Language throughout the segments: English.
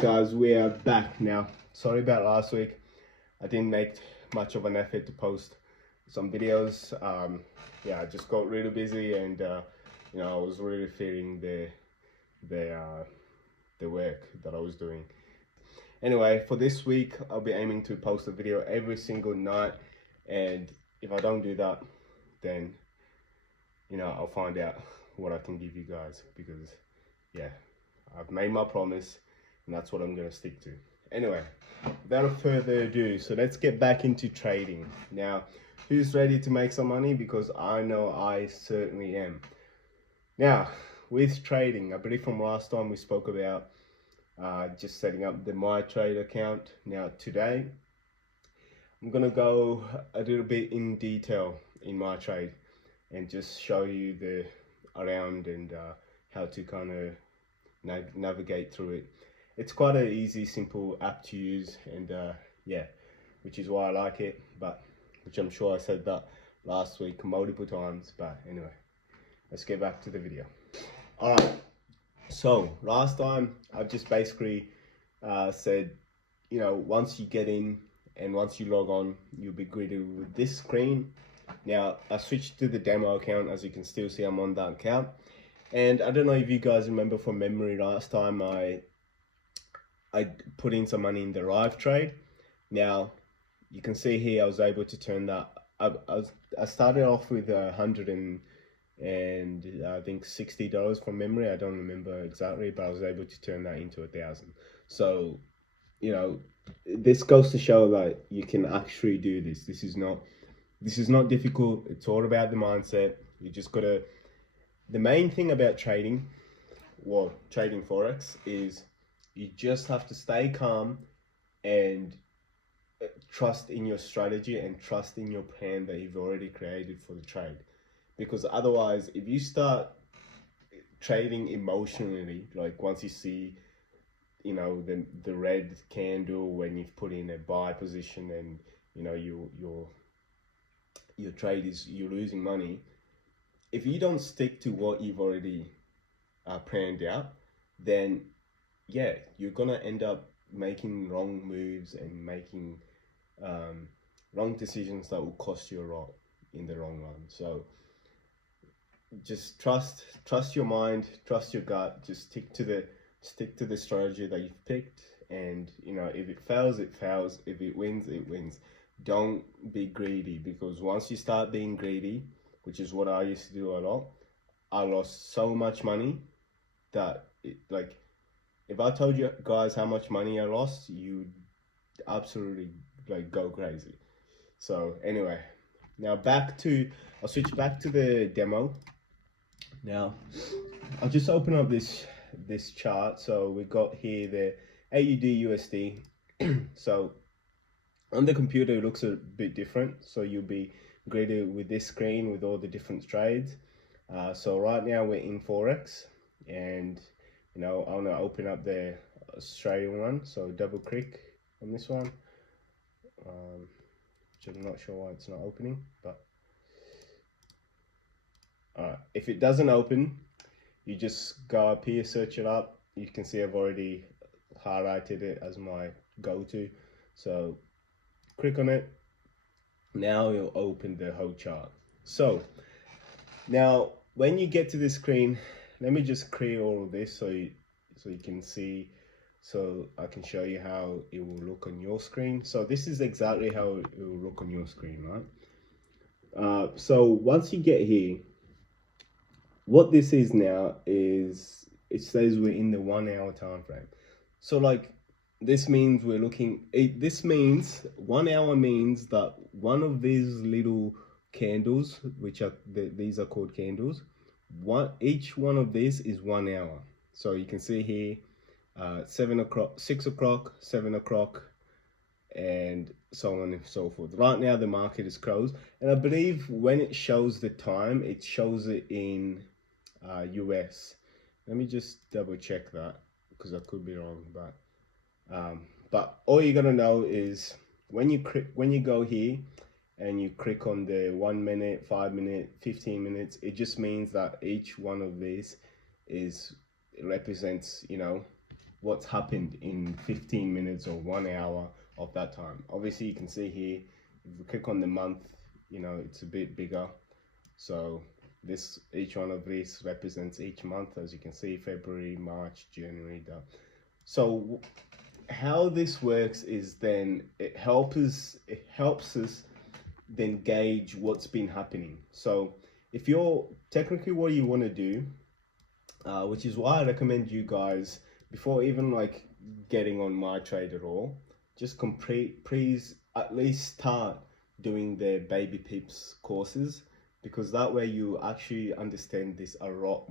Guys, we are back now. Sorry about last week. I didn't make much of an effort to post some videos. Yeah, I just got really busy, and I was really feeling the work that I was doing. Anyway, for this week, I'll be aiming to post a video every single night, and if I don't do that, then I'll find out what I can give you guys, because yeah, I've made my promise, and that's what I'm gonna stick to. Anyway, without further ado, so let's get back into trading. Now, who's ready to make some money? Because I know I certainly am. Now, with trading, I believe from last time we spoke about just setting up the MyTrade account. Now today, I'm gonna go a little bit in detail in MyTrade and just show you the around and how to kind of navigate through it. It's quite an easy, simple app to use, and yeah, which is why I like it, but which I'm sure I said that last week multiple times. But anyway, let's get back to the video. All right, so last time I just basically said, once you get in and once you log on, you'll be greeted with this screen. Now I switched to the demo account. As you can still see, I'm on that account. And I don't know if you guys remember from memory, last time I put in some money in the Rive trade. Now you can see here I was able to turn that. I started off with 100 and I think $60 from memory. I don't remember exactly, but I was able to turn that into 1,000. So this goes to show that you can actually do this. This is not difficult. It's all about the mindset. You just gotta. The main thing about trading, well, trading Forex, is you just have to stay calm and trust in your strategy and trust in your plan that you've already created for the trade. Because otherwise, if you start trading emotionally, like once you see, the red candle when you've put in a buy position and your trade is, you're losing money. If you don't stick to what you've already planned out, then yeah, you're gonna end up making wrong moves and making wrong decisions that will cost you a lot in the long run. So just trust your mind, trust your gut. Just stick to the strategy that you've picked, and if it fails, it fails. If it wins, it wins. Don't be greedy, because once you start being greedy, which is what I used to do a lot, I lost so much money that if I told you guys how much money I lost, you'd absolutely go crazy. So anyway, now I'll switch back to the demo. Now I'll just open up this chart. So we got here the AUD USD. So on the computer it looks a bit different, so you'll be greeted with this screen with all the different trades. So right now we're in Forex, and I want to open up the Australian one. So double click on this one, which I'm not sure why it's not opening, but if it doesn't open, you just go up here, search it up. You can see I've already highlighted it as my go-to, so click on it. Now you'll open the whole chart. So now when you get to this screen, let me just clear all of this so you can see, so I can show you how it will look on your screen. So this is exactly how it will look on your screen, right? So once you get here, what this is now is, it says we're in the 1 hour time frame. So this means this means 1 hour means that one of these little candles, which are these are called candles, each one of these is 1 hour. So you can see here 7 o'clock, 6 o'clock, 7 o'clock, and so on and so forth. Right now the market is closed, and I believe when it shows the time, it shows it in US. Let me just double check that, because I could be wrong, but all you're gonna know is when you go here and you click on the 1 minute, 5 minute, 15 minutes, it just means that each one of these represents what's happened in 15 minutes or 1 hour of that time. Obviously you can see here, if you click on the month, you know, it's a bit bigger. So this, each one of these represents each month, as you can see, February, March, January. So how this works is then it helps us then gauge what's been happening. So if you're technically, what you want to do, which is why I recommend you guys, before even like getting on MyTrade at all, just please at least start doing the Baby Pips courses, because that way you actually understand this a lot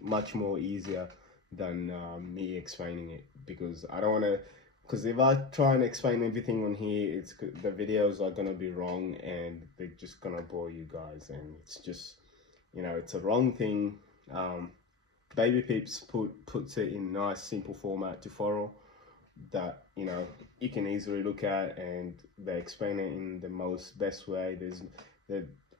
much more easier than me explaining it. Because I don't want to, because if I try and explain everything on here, the videos are gonna be wrong and they're just gonna bore you guys, and it's just, you know, it's a wrong thing. Baby Pips puts it in nice simple format to follow, that, you know, you can easily look at, and they explain it in the best way.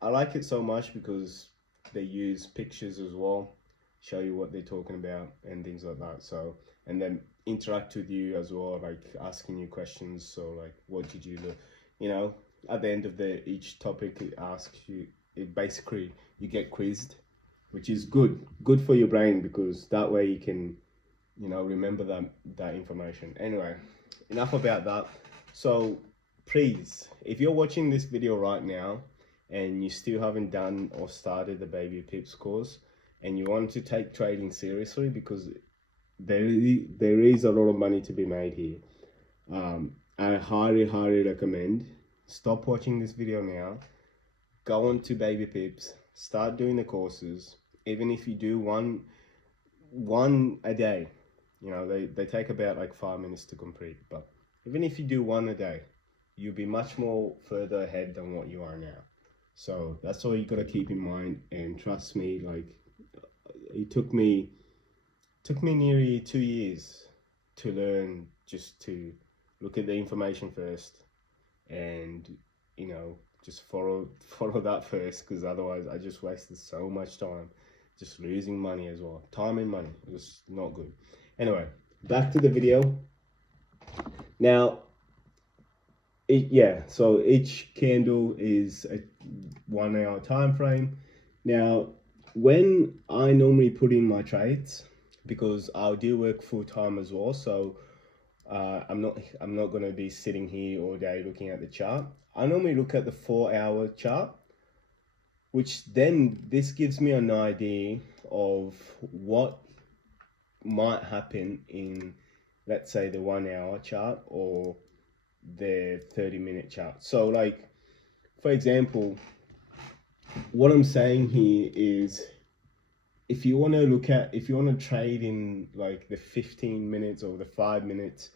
I like it so much because they use pictures as well, show you what they're talking about and things like that. So, and then interact with you as well, like asking you questions. So like, what did you look, you know, at the end of each topic, it asks you, basically you get quizzed, which is good for your brain, because that way you can, you know, remember that information. Anyway, enough about that. So please, if you're watching this video right now and you still haven't done or started the Baby Pips course, and you want to take trading seriously, because there is a lot of money to be made here, I highly recommend stop watching this video now, go on to Baby Pips, start doing the courses. Even if you do one a day, you know, they take about like 5 minutes to complete, but even if you do one a day, you'll be much more further ahead than what you are now. So that's all you got to keep in mind. And trust me, like, it took me nearly 2 years to learn, just to look at the information first, and, you know, just follow that first, because otherwise I just wasted so much time, just losing money as well, time and money. It was not good. Anyway, back to the video. Now, so each candle is a 1 hour time frame. Now, when I normally put in my trades, because I do work full time as well, so I'm not going to be sitting here all day looking at the chart. I normally look at the 4 hour chart, which then this gives me an idea of what might happen in, let's say, the 1 hour chart or the 30-minute chart. So like, for example, what I'm saying here is, if you want to trade in like the 15 minutes or the 5 minutes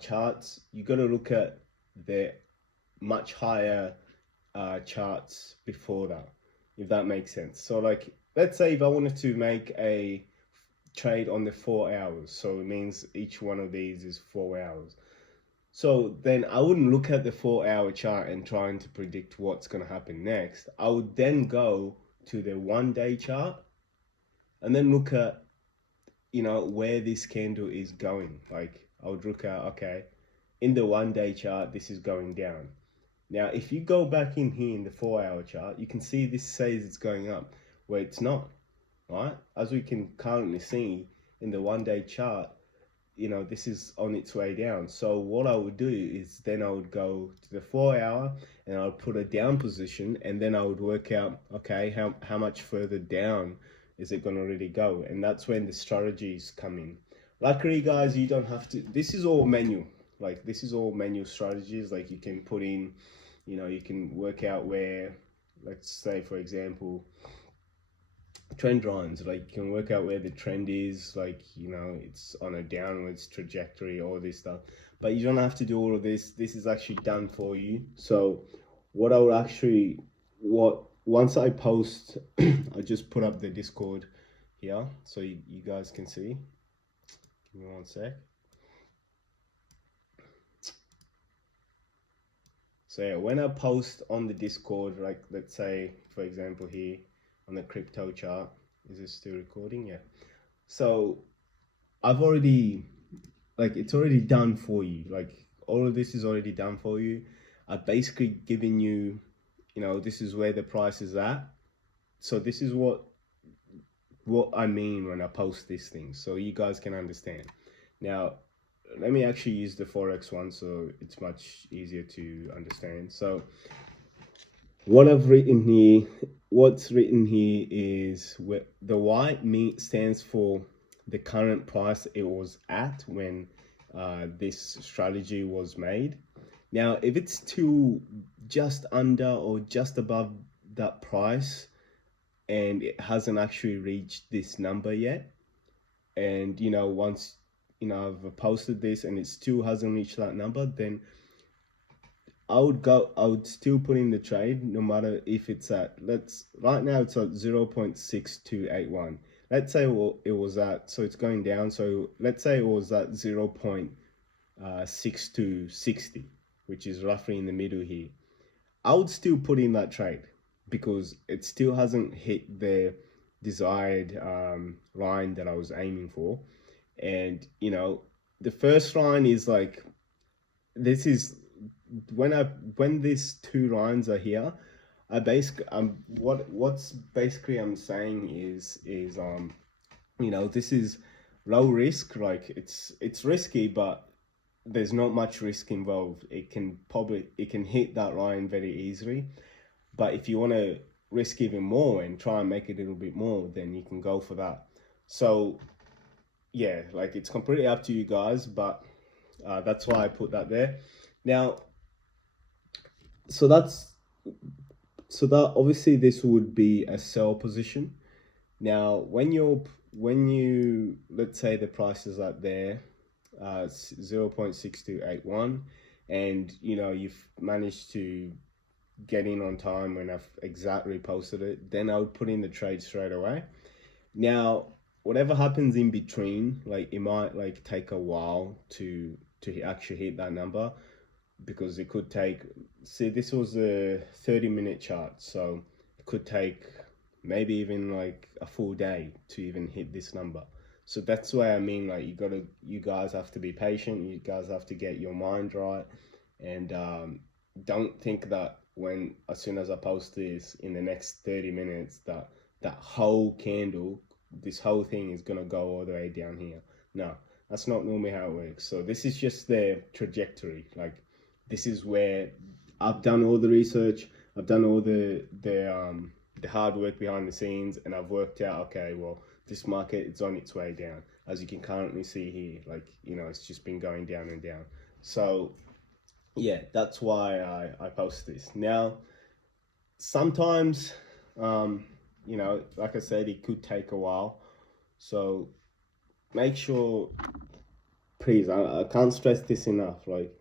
charts, you got to look at the much higher charts before that, if that makes sense. So like, let's say if I wanted to make a trade on the 4 hours, so it means each one of these is 4 hours. So then I wouldn't look at the 4 hour chart and trying to predict what's going to happen next. I would then go to the 1 day chart and then look at, you know, where this candle is going. Like, I would look at, okay, in the 1 day chart, this is going down. Now, if you go back in here in the 4 hour chart, you can see this says it's going up, where it's not, right? As we can currently see in the 1 day chart, you know, this is on its way down. So what I would do is then I would go to the 4 hour and I would put a down position, and then I would work out, okay, how much further down is it going to really go? And that's when the strategies come in. Luckily, guys, you don't have to, this is all manual. Like, this is all manual strategies. Like, you can put in, you know, you can work out where, let's say, for example, trend lines, like you can work out where the trend is, like, you know, it's on a downwards trajectory, all this stuff. But you don't have to do all of this. This is actually done for you. So what I would actually, once I post, I just put up the Discord here so you guys can see. Give me one sec. So yeah, when I post on the Discord, like, let's say, for example, here on the crypto chart, is it still recording? Yeah. So I've already like it's already done for you. Like all of this is already done for you. I've basically given you, you know, this is where the price is at. So this is what I mean when I post these things, so you guys can understand. Now, let me actually use the Forex one so it's much easier to understand. So what I've written here, what's written here is the Y stands for the current price it was at when this strategy was made. Now, if it's still just under or just above that price and it hasn't actually reached this number yet, and you know, once you know I've posted this and it still hasn't reached that number, then I would still put in the trade, no matter if it's at, right now it's at 0.6281. Let's say it was at, so it's going down, so let's say it was at 0.6260, which is roughly in the middle here. I would still put in that trade because it still hasn't hit the desired line that I was aiming for. And you know, the first line is like, this is when these two lines are here, I basically what's basically I'm saying is you know, this is low risk. Like it's risky, but there's not much risk involved. It can hit that line very easily. But if you want to risk even more and try and make it a little bit more, then you can go for that. So yeah, like it's completely up to you guys, but that's why I put that there. Now, so that obviously this would be a sell position. Now, when you let's say the price is up there, 0.6281, and you know you've managed to get in on time when I've exactly posted it, then I would put in the trade straight away. Now, whatever happens in between, like it might like take a while to actually hit that number, because it could take, see, this was a 30-minute chart, so it could take maybe even like a full day to even hit this number. So that's why I mean, like you guys have to be patient. You guys have to get your mind right, and don't think that as soon as I post this in the next 30 minutes that whole candle, this whole thing is gonna go all the way down here. No, that's not normally how it works. So this is just the trajectory. Like this is where I've done all the research, I've done all the hard work behind the scenes, and I've worked out, okay, well, this market is on its way down, as you can currently see here. Like, you know, it's just been going down and down. So yeah, that's why I post this. Now, sometimes, you know, like I said, it could take a while. So make sure, please, I can't stress this enough. Like,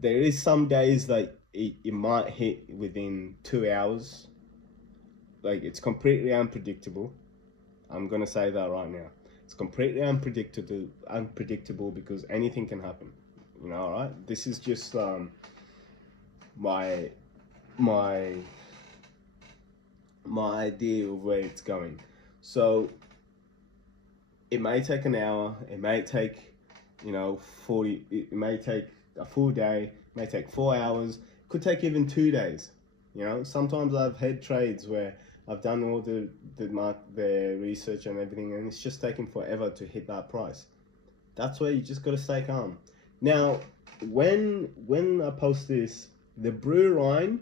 there is some days that it might hit within 2 hours. Like, it's completely unpredictable. I'm gonna say that right now. It's completely unpredictable because anything can happen. You know, all right? This is just my idea of where it's going. So it may take an hour, it may take, you know, 40, it may take a full day, it may take 4 hours, it could take even 2 days. You know, sometimes I've had trades where I've done all the research and everything, and it's just taken forever to hit that price. That's where you just got to stay calm. Now, when I post this, the blue line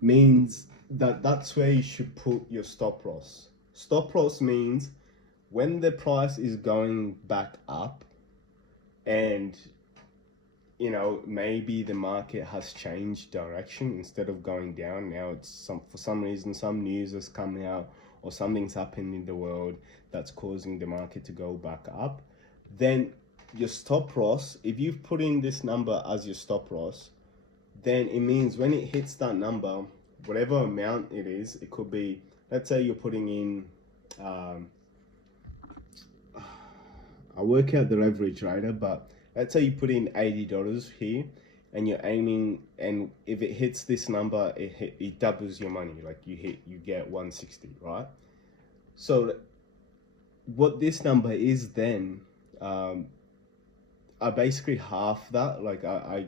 means that's where you should put your stop loss. Stop loss means when the price is going back up, and you know, maybe the market has changed direction. Instead of going down, now it's for some reason some news has come out or something's happened in the world that's causing the market to go back up. Then your stop loss, if you've put in this number as your stop loss, then it means when it hits that number, whatever amount it is, it could be, let's say you're putting in, I'll work out the leverage later, but let's say you put in $80 here and you're aiming, and if it hits this number, it doubles your money. Like you get 160, right? So what this number is then, I basically half that. Like I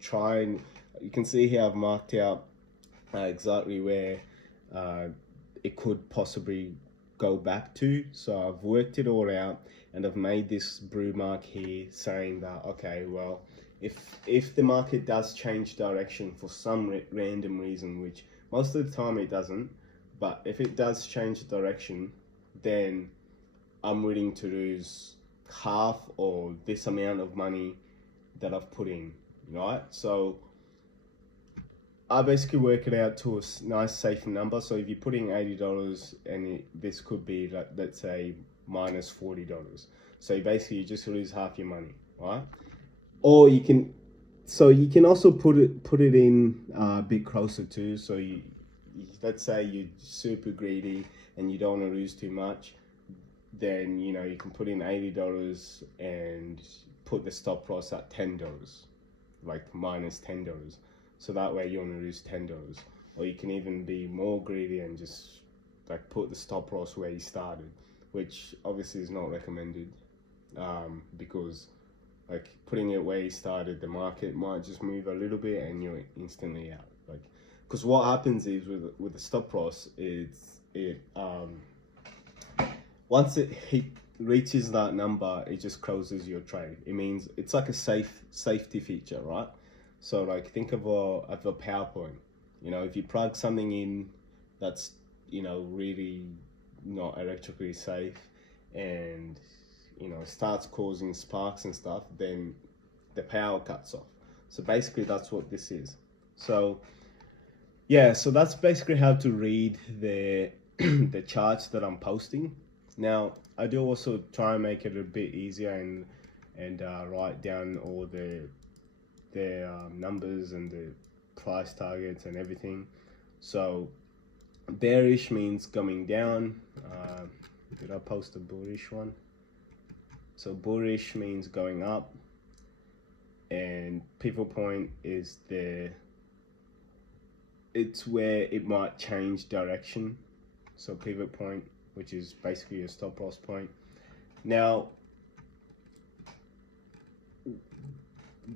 try and, you can see here I've marked out exactly where it could possibly go back to. So I've worked it all out, and I've made this brew mark here saying that, okay, well, if the market does change direction for some random reason, which most of the time it doesn't, but if it does change direction, then I'm willing to lose half or this amount of money that I've put in, right? So I basically work it out to a nice safe number. So if you're putting $80 and this could be, let's say, minus $40. So basically you just lose half your money, right? Or you can, so you can also put it in a bit closer too. So let's say you're super greedy and you don't want to lose too much, then you can put in $80 and put the stop loss at $10, like minus $10. So that way you only lose $10. Or you can even be more greedy and just like put the stop loss where you started, which obviously is not recommended, because like putting it where you started, the market might just move a little bit and you're instantly out. Like, because what happens is with the stop loss, once it reaches that number, it just closes your trade. It means it's like a safety feature, right? So like think of a PowerPoint. If you plug something in that's really not electrically safe, and starts causing sparks and stuff, then the power cuts off. So basically that's what this is. So yeah, so that's basically how to read the the charts that I'm posting. Now I do also try and make it a bit easier and write down all the numbers and the price targets and everything. So bearish means coming down. Did I post a bullish one? So bullish means going up, and pivot point is it's where it might change direction. So pivot point, which is basically a stop loss point. Now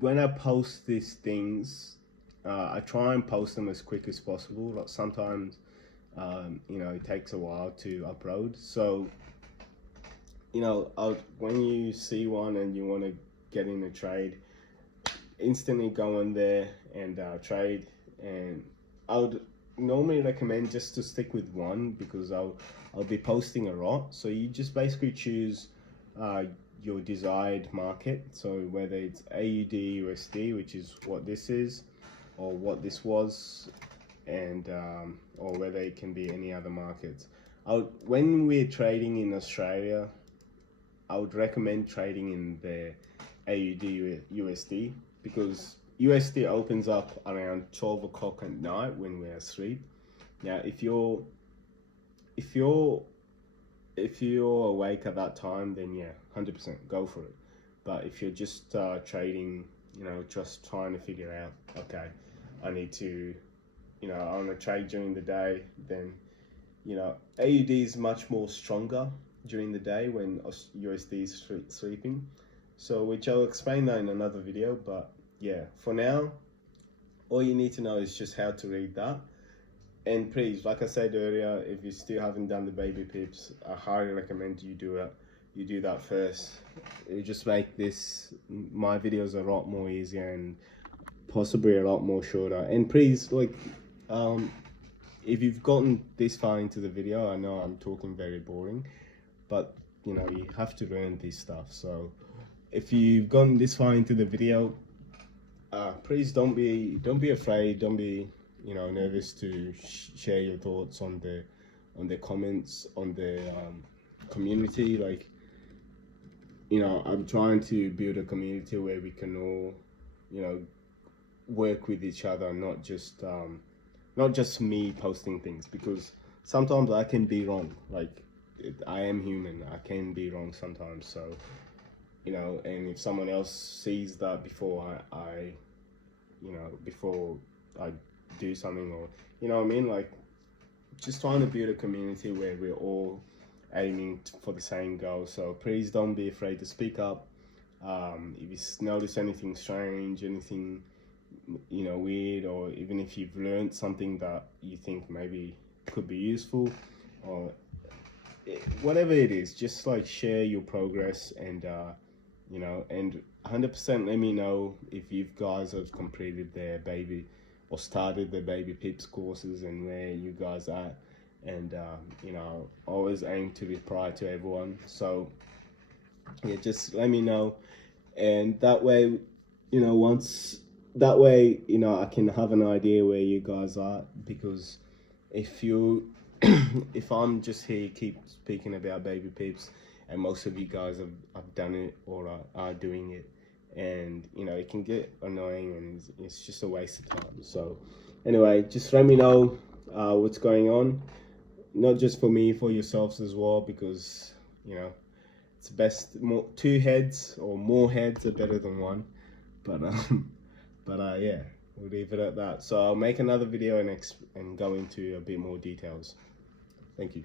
when I post these things, I try and post them as quick as possible. Like sometimes it takes a while to upload. So when you see one and you want to get in a trade, instantly go in there and trade. And I would normally recommend just to stick with one, because I'll be posting a lot. So you just basically choose your desired market. So whether it's AUD USD, which is what this is, or what this was, and or whether it can be any other markets. When we're trading in Australia, I would recommend trading in the AUD USD, because USD opens up around 12 o'clock at night when we're asleep. Now if you're awake at that time, then yeah, 100% go for it. But if you're just trading, just trying to figure out, okay, I need to, I want to trade during the day, then AUD is much more stronger during the day when USD is sleeping. So which I'll explain that in another video. But yeah, for now, all you need to know is just how to read that. And please, like I said earlier, if you still haven't done the baby pips, I highly recommend you do it. You do that first. It just make my videos a lot more easier and possibly a lot more shorter. And please, like, if you've gotten this far into the video, I know I'm talking very boring, but you have to learn this stuff. So if you've gotten this far into the video, please don't be afraid, don't be nervous to share your thoughts on the comments, on the community. Like, I'm trying to build a community where we can all work with each other, not just me posting things, because sometimes I can be wrong. Like, I am human, I can be wrong sometimes. So and if someone else sees that before I do something, or what I mean, like, just trying to build a community where we're all aiming for the same goal. So please don't be afraid to speak up. If you notice anything strange, anything weird, or even if you've learned something that you think maybe could be useful, or whatever it is, just like share your progress, and and 100% let me know if you guys have completed their baby or started the Baby Pips courses and where you guys are. And always aim to reply to everyone, so yeah, just let me know. And that way, I can have an idea where you guys are. Because if you if I'm just here keep speaking about Baby Peeps and most of you guys have done it or are doing it, and it can get annoying, and it's just a waste of time. So anyway, just let me know what's going on, not just for me, for yourselves as well, because it's best, two heads or more heads are better than one. But yeah, we'll leave it at that. So I'll make another video and go into a bit more details. Thank you.